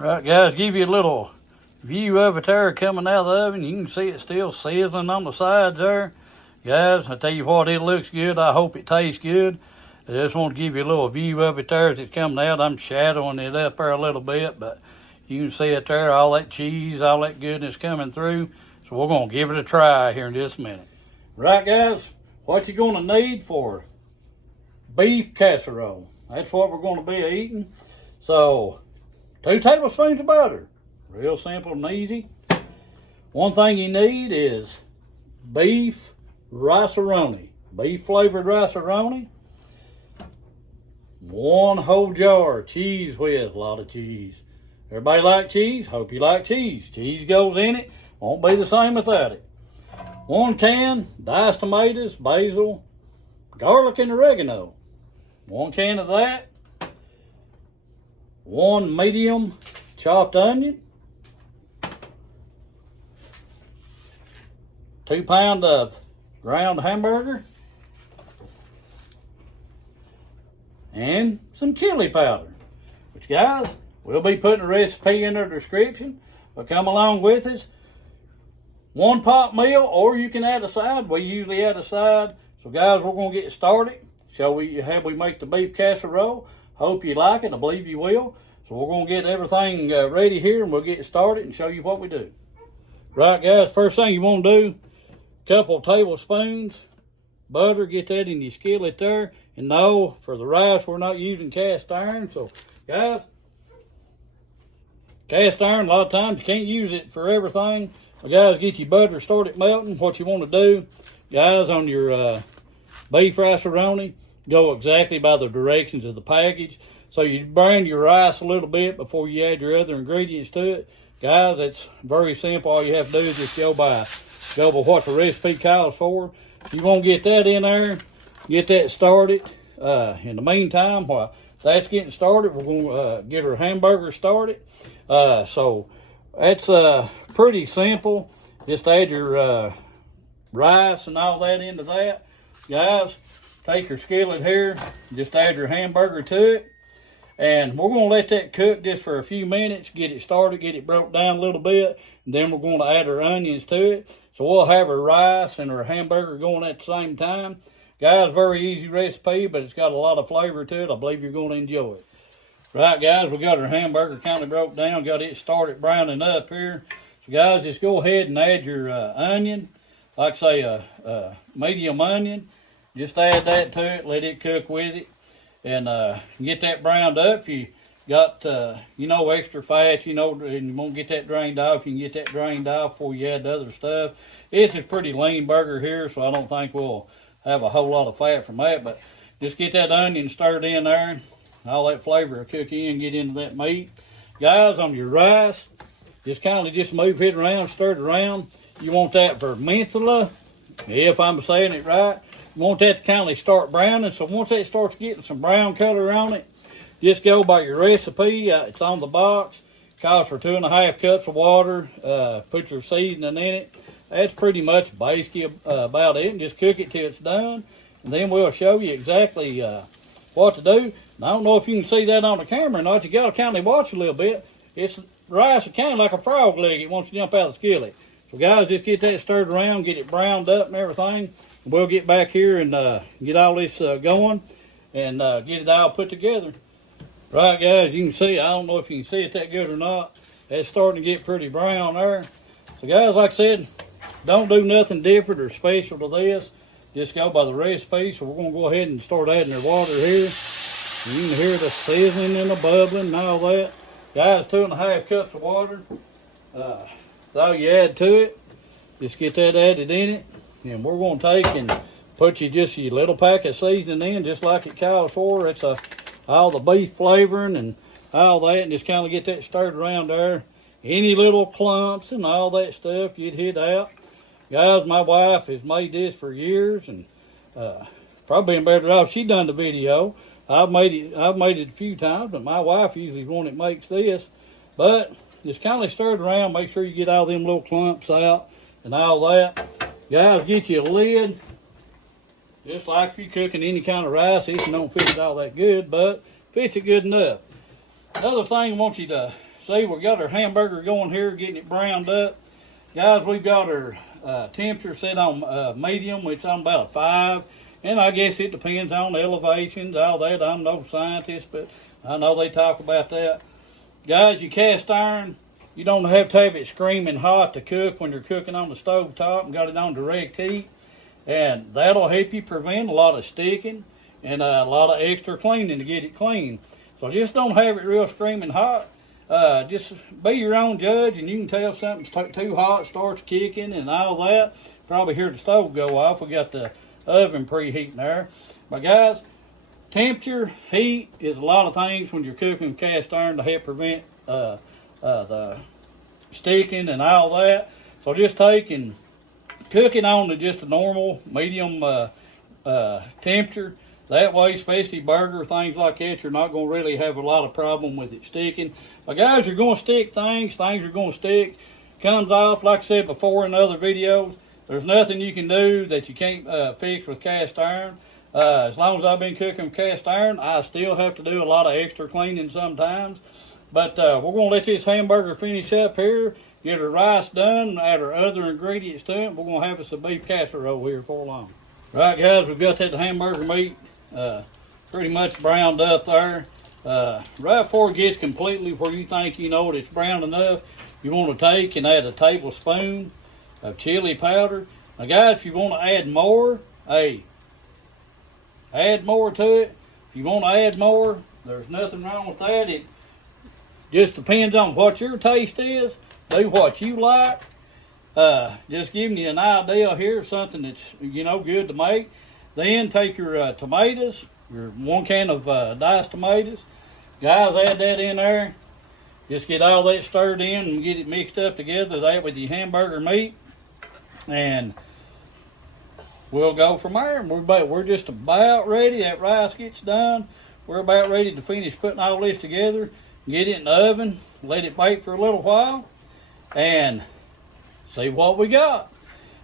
Right, guys, give you a little view of it there coming out of the oven. You can see it still sizzling on the sides there. Guys, I tell you what, it looks good. I hope it tastes good. I just want to give you a little view of it there as it's coming out. I'm shadowing it up there a little bit, but you can see it there, all that cheese, all that goodness coming through. So we're going to give it a try here in just a minute. Right, guys, what you going to need for beef casserole? That's what we're going to be eating. So, 2 tablespoons of butter. Real simple and easy. One thing you need is beef Rice-a-Roni. Beef flavored Rice-a-Roni. 1 whole jar Cheese Whiz. A lot of cheese. Everybody like cheese? Hope you like cheese. Cheese goes in it. Won't be the same without it. 1 can diced tomatoes, basil, garlic, and oregano. 1 can of that. 1 medium chopped onion. 2 pounds of ground hamburger. And some chili powder. Which, guys, we'll be putting a recipe in the description. But come along with us. 1 pot meal, or you can add a side. We usually add a side. So, guys, we're going to get started. Shall we make the beef casserole? Hope you like it. I believe you will. So we're going to get everything ready here, and we'll get started and show you what we do. Right, guys, first thing you want to do, a couple tablespoons butter. Get that in your skillet there. And no, for the rice, we're not using cast iron. So, guys, cast iron, a lot of times you can't use it for everything. But, guys, get your butter started melting. What you want to do, guys, on your beef Rice-a-Roni, go exactly by the directions of the package. So you brown your rice a little bit before you add your other ingredients to it. Guys, it's very simple. All you have to do is just go by what the recipe calls for. You want to get that in there, get that started. In the meantime, while that's getting started, we're going to get our hamburger started. So that's pretty simple. Just add your rice and all that into that. Guys, take your skillet here, just add your hamburger to it. And we're going to let that cook just for a few minutes, get it started, get it broke down a little bit. And then we're going to add our onions to it. So we'll have our rice and our hamburger going at the same time. Guys, very easy recipe, but it's got a lot of flavor to it. I believe you're going to enjoy it. Right, guys, we got our hamburger kind of broke down, got it started browning up here. So, guys, just go ahead and add your onion. Like I say, a medium onion. Just add that to it, let it cook with it. And get that browned up. If you got, extra fat, and you won't get that drained off, you can get that drained off before you add the other stuff. It's a pretty lean burger here, so I don't think we'll have a whole lot of fat from that. But just get that onion stirred in there. All that flavor will cook in, get into that meat. Guys, on your rice, just move it around, stir it around. You want that vermicelli, if I'm saying it right. You want that to kind of start browning. So once that starts getting some brown color on it, just go by your recipe. It's on the box. Calls for 2.5 cups of water. Put your seasoning in it. That's pretty much basically about it. And just cook it till it's done. And then we'll show you exactly what to do. And I don't know if you can see that on the camera or not. You got to kind of watch a little bit. It's rice is kind of like a frog leg. It wants to jump out of the skillet. So guys, just get that stirred around, get it browned up and everything. We'll get back here and get all this going and get it all put together. Right, guys, you can see, I don't know if you can see it that good or not. It's starting to get pretty brown there. So, guys, like I said, don't do nothing different or special to this. Just go by the recipe. So, we're going to go ahead and start adding our water here. You can hear the sizzling and the bubbling and all that. Guys, 2.5 cups of water. That's all you add to it. Just get that added in it. And we're going to take and put your little pack of seasoning in, just like it calls for. It's all the beef flavoring and all that, and just kind of get that stirred around there. Any little clumps and all that stuff get hit out. Guys, my wife has made this for years, and probably been better off she done the video. I've made it a few times, but my wife usually is the one that makes this. But just kind of stir it around, make sure you get all them little clumps out and all that. Guys, get you a lid. Just like if you're cooking any kind of rice, this don't fit it all that good, but fits it good enough. Another thing I want you to see, we got our hamburger going here, getting it browned up. Guys, we've got our temperature set on medium, which is on about a 5. And I guess it depends on the elevations, all that. I'm no scientist, but I know they talk about that. Guys, you cast iron, you don't have to have it screaming hot to cook when you're cooking on the stove top and got it on direct heat. And that'll help you prevent a lot of sticking and a lot of extra cleaning to get it clean. So just don't have it real screaming hot. Just be your own judge, and you can tell if something's too hot, starts kicking and all that. Probably hear the stove go off. We got the oven preheating there. But guys, temperature, heat is a lot of things when you're cooking cast iron to help prevent the sticking and all that. So just take and cook it on to just a normal medium temperature. That way, especially burger, things like that, you're not going to really have a lot of problem with it sticking. But guys, you're going to stick things are going to stick. Comes off, like I said before in other videos, there's nothing you can do that you can't fix with cast iron. As long as I've been cooking with cast iron, I still have to do a lot of extra cleaning sometimes. But we're going to let this hamburger finish up here, get our rice done, add our other ingredients to it. We're going to have us a beef casserole here for long. Right, guys, we've got that hamburger meat pretty much browned up there. Right before it gets completely where you think you know it's brown enough, you want to take and add a tablespoon of chili powder. Now guys, if you want to add more, hey, add more to it. If you want to add more, there's nothing wrong with that. It just depends on what your taste is. Do what you like. Just giving you an idea here, something that's, you know, good to make. Then take your tomatoes, your 1 can of diced tomatoes. Guys, add that in there. Just get all that stirred in and get it mixed up together, that with your hamburger meat. And we'll go from there. We're just about ready. That rice gets done. We're about ready to finish putting all this together. Get it in the oven. Let it bake for a little while. And see what we got.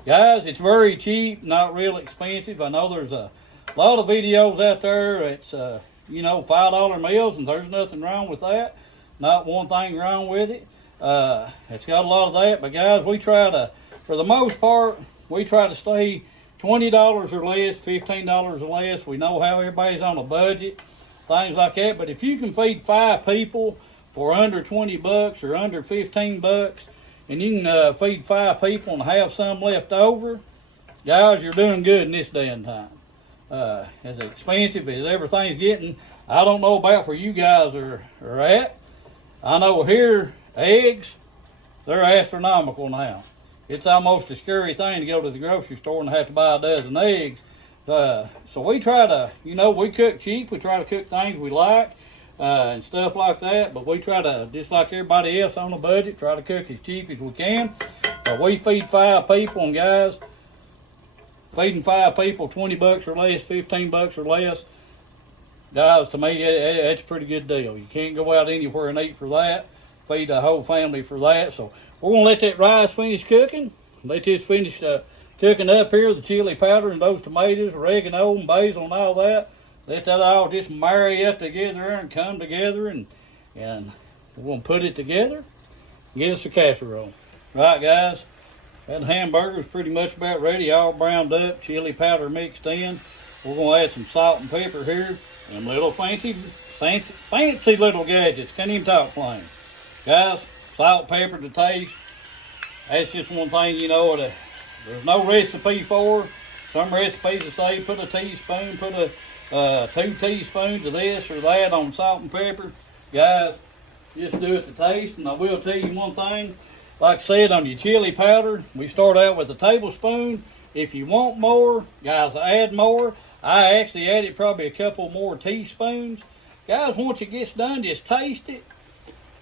Guys, it's very cheap, not real expensive. I know there's a lot of videos out there. It's, you know, $5 meals, and there's nothing wrong with that. Not one thing wrong with it. It's got a lot of that. But guys, we try to, for the most part, we try to stay $20 or less, $15 or less. We know how everybody's on a budget, things like that. But if you can feed 5 people for under 20 bucks or under 15 bucks, and you can feed 5 people and have some left over, guys, you're doing good in this day and time. As expensive as everything's getting, I don't know about where you guys are at. I know here, eggs, they're astronomical now. It's almost a scary thing to go to the grocery store and have to buy a dozen eggs. So we try to, you know, we cook cheap. We try to cook things we like and stuff like that. But we try to, just like everybody else on a budget, try to cook as cheap as we can. But we feed 5 people, and guys, feeding 5 people 20 bucks or less, 15 bucks or less, guys, to me, that's a pretty good deal. You can't go out anywhere and eat for that. Feed the whole family for that. So we're going to let that rice finish cooking. Let this finish cooking up here, the chili powder and those tomatoes, oregano and basil and all that. Let that all just marry up together and come together, and we're going to put it together and get us a casserole. Right, guys, that hamburger is pretty much about ready, all browned up, chili powder mixed in. We're going to add some salt and pepper here, and little fancy little gadgets. Can't even talk plain. Guys, salt, pepper to taste. That's just one thing, you know, there's no recipe for. Some recipes will say put a teaspoon, put a 2 teaspoons of this or that on salt and pepper. Guys, just do it to taste. And I will tell you one thing. Like I said, on your chili powder, we start out with a tablespoon. If you want more, guys, add more. I actually added probably a couple more teaspoons. Guys, once it gets done, just taste it.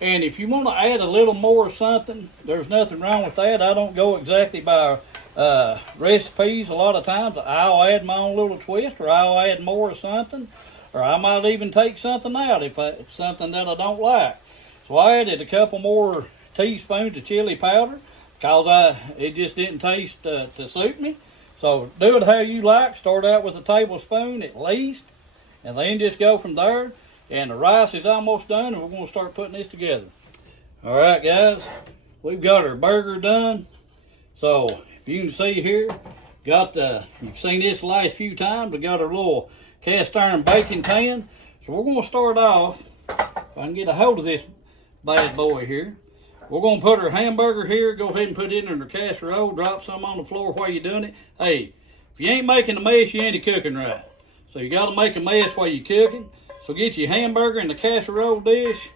And if you want to add a little more of something, there's nothing wrong with that. I don't go exactly by recipes. A lot of times I'll add my own little twist, or I'll add more of something, or I might even take something out if it's something that I don't like. So I added a couple more teaspoons of chili powder because it just didn't taste to suit me. So do it how you like. Start out with a tablespoon at least, and then just go from there. And the rice is almost done, and we're going to start putting this together. All right, guys, we've got our burger done. So if you can see here, you've seen this the last few times. We got our little cast iron baking pan. So we're gonna start off, if I can get a hold of this bad boy here. We're gonna put our hamburger here, go ahead and put it in our casserole, drop some on the floor while you're doing it. Hey, if you ain't making a mess, you ain't cooking right. So you gotta make a mess while you're cooking. So get your hamburger in the casserole dish.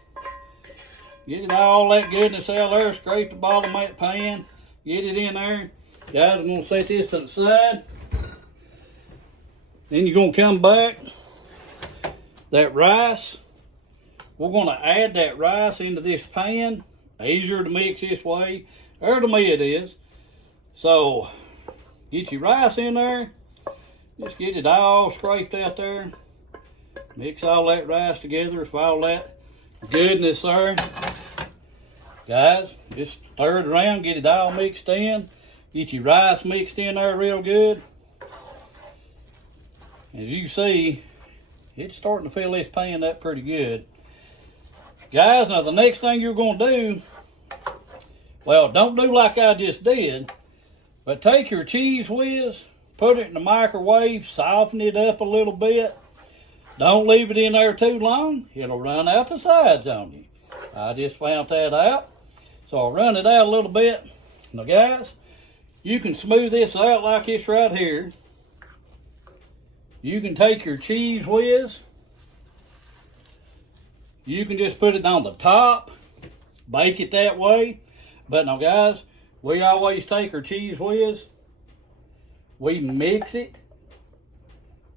Get it all that goodness out there, scrape the bottom of that pan, get it in there. Guys, I'm gonna set this to the side. Then you're gonna come back. That rice, we're gonna add that rice into this pan. Easier to mix this way, or to me it is. So, get your rice in there. Just get it all scraped out there. Mix all that rice together with all that goodness there. Guys, just stir it around, get it all mixed in. Get your rice mixed in there real good. As you see, it's starting to fill this pan up pretty good. Guys, now the next thing you're going to do, well, don't do like I just did, but take your Cheese Whiz, put it in the microwave, soften it up a little bit. Don't leave it in there too long. It'll run out the sides on you. I just found that out. So I'll run it out a little bit. Now guys, you can smooth this out like this right here. You can take your Cheese Whiz. You can just put it on the top, bake it that way. But now guys, we always take our Cheese Whiz, we mix it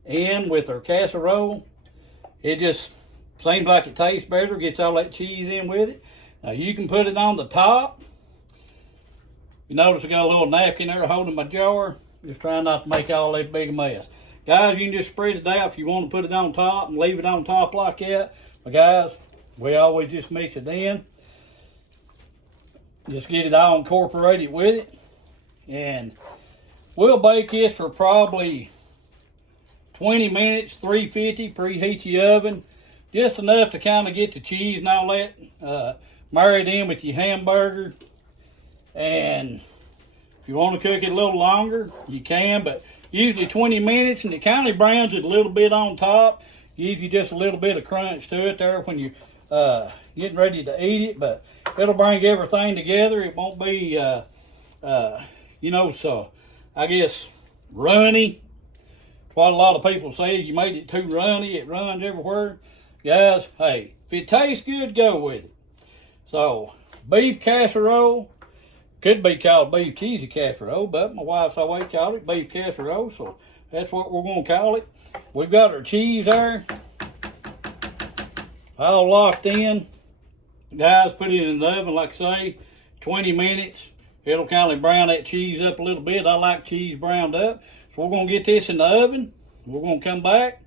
in with our casserole. It just seems like it tastes better, gets all that cheese in with it. Now you can put it on the top. You notice I got a little napkin there holding my jar. Just trying not to make all that big mess. Guys, you can just spread it out if you want to put it on top and leave it on top like that. But guys, we always just mix it in. Just get it all incorporated with it. And we'll bake this for probably 20 minutes, 350, preheat your oven. Just enough to kind of get the cheese and all that married in with your hamburger. And if you want to cook it a little longer, you can, but usually 20 minutes, and it kind of browns it a little bit on top. Gives you just a little bit of crunch to it there when you're getting ready to eat it, but it'll bring everything together. It won't be, so I guess runny. That's what a lot of people say. You made it too runny, it runs everywhere. Guys, hey, if it tastes good, go with it. So, beef casserole. Could be called beef cheesy casserole, but my wife's always called it beef casserole, so that's what we're going to call it. We've got our cheese there, all locked in. Guys, put it in the oven, like I say, 20 minutes. It'll kind of brown that cheese up a little bit. I like cheese browned up. So we're going to get this in the oven. We're going to come back,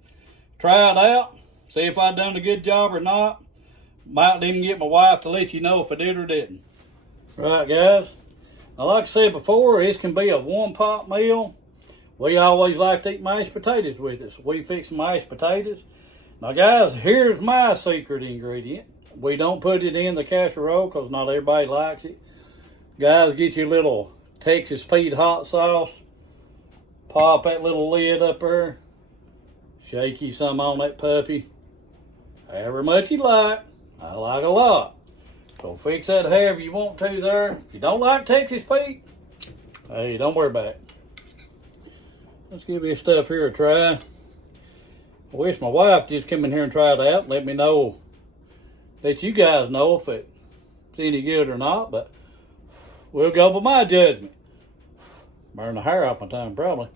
try it out, see if I done a good job or not. Might even get my wife to let you know if I did or didn't. Right, guys. Now, like I said before, this can be a one-pot meal. We always like to eat mashed potatoes with it, so we fix mashed potatoes. Now, guys, here's my secret ingredient. We don't put it in the casserole because not everybody likes it. Guys, get your little Texas Pete hot sauce. Pop that little lid up there. Shake you some on that puppy. However much you like. I like a lot. So fix that however you want to there. If you don't like Texas Pete, hey, don't worry about it. Let's give this stuff here a try. I wish my wife just come in here and try it out and let me know, let you guys know if it's any good or not, but we'll go by my judgment. Burn the hair off my tongue, probably.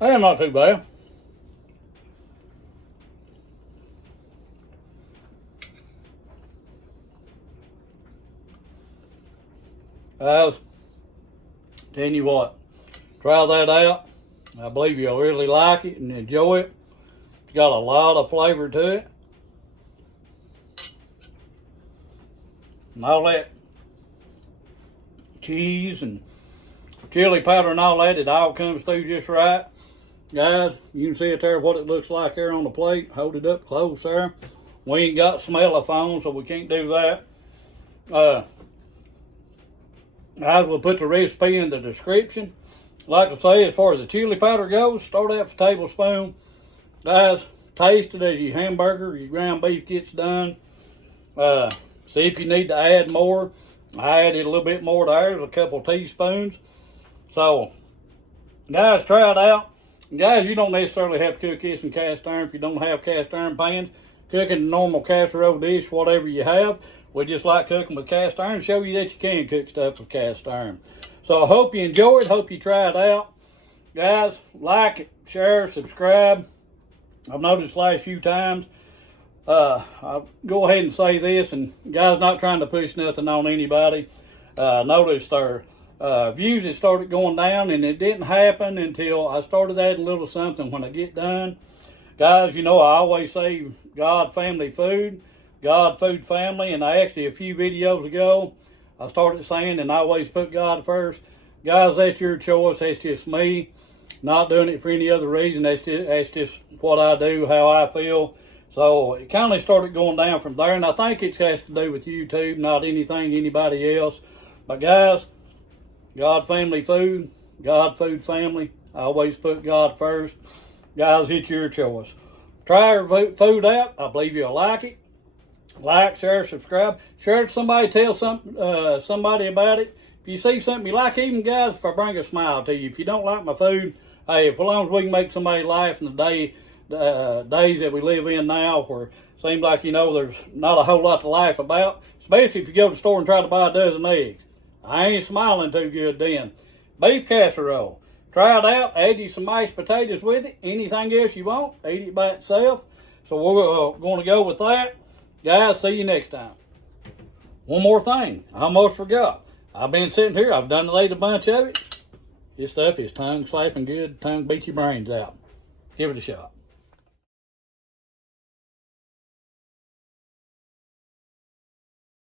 Not too bad. Guys, tell you what, try that out. I believe you'll really like it and enjoy it. It's got a lot of flavor to it. And all that cheese and chili powder and all that, it all comes through just right. Guys, you can see it there, what it looks like there on the plate. Hold it up close there. We ain't got smell-o-phone, so we can't do that. I will put the recipe in the description. Like I say, as far as the chili powder goes, start out with a tablespoon. Guys, taste it as your hamburger, your ground beef gets done. See if you need to add more. I added a little bit more there, a couple teaspoons. So, guys, try it out. Guys, you don't necessarily have to cook this in cast iron if you don't have cast iron pans. Cook in a normal casserole dish, whatever you have. We just like cooking with cast iron. Show you that you can cook stuff with cast iron. So I hope you enjoy it. Hope you try it out. Guys, like it, share, subscribe. I've noticed the last few times. I'll go ahead and say this, and guys, not trying to push nothing on anybody. Noticed our views had started going down, and it didn't happen until I started adding a little something when I get done. Guys, you know I always say God, family, food. God, food, family, and I actually a few videos ago I started saying, and I always put God first. Guys, that's your choice. That's just me. Not doing it for any other reason. That's just what I do, how I feel. So it kind of started going down from there, and I think it has to do with YouTube, not anything anybody else. But guys, God, family, food. God, food, family. I always put God first. Guys, it's your choice. Try your food out. I believe you'll like it. Like, share, subscribe. Share it to somebody. Tell somebody about it. If you see something you like, even guys, if I bring a smile to you. If you don't like my food, hey, as long as we can make somebody laugh in the days that we live in now, where it seems like, you know, there's not a whole lot to laugh about, especially if you go to the store and try to buy a dozen eggs. I ain't smiling too good then. Beef casserole. Try it out. Add you some mashed potatoes with it. Anything else you want, eat it by itself. So we're going to go with that. Guys, see you next time. One more thing. I almost forgot. I've been sitting here. I've done ate a bunch of it. This stuff is tongue slapping good. Tongue beat your brains out. Give it a shot.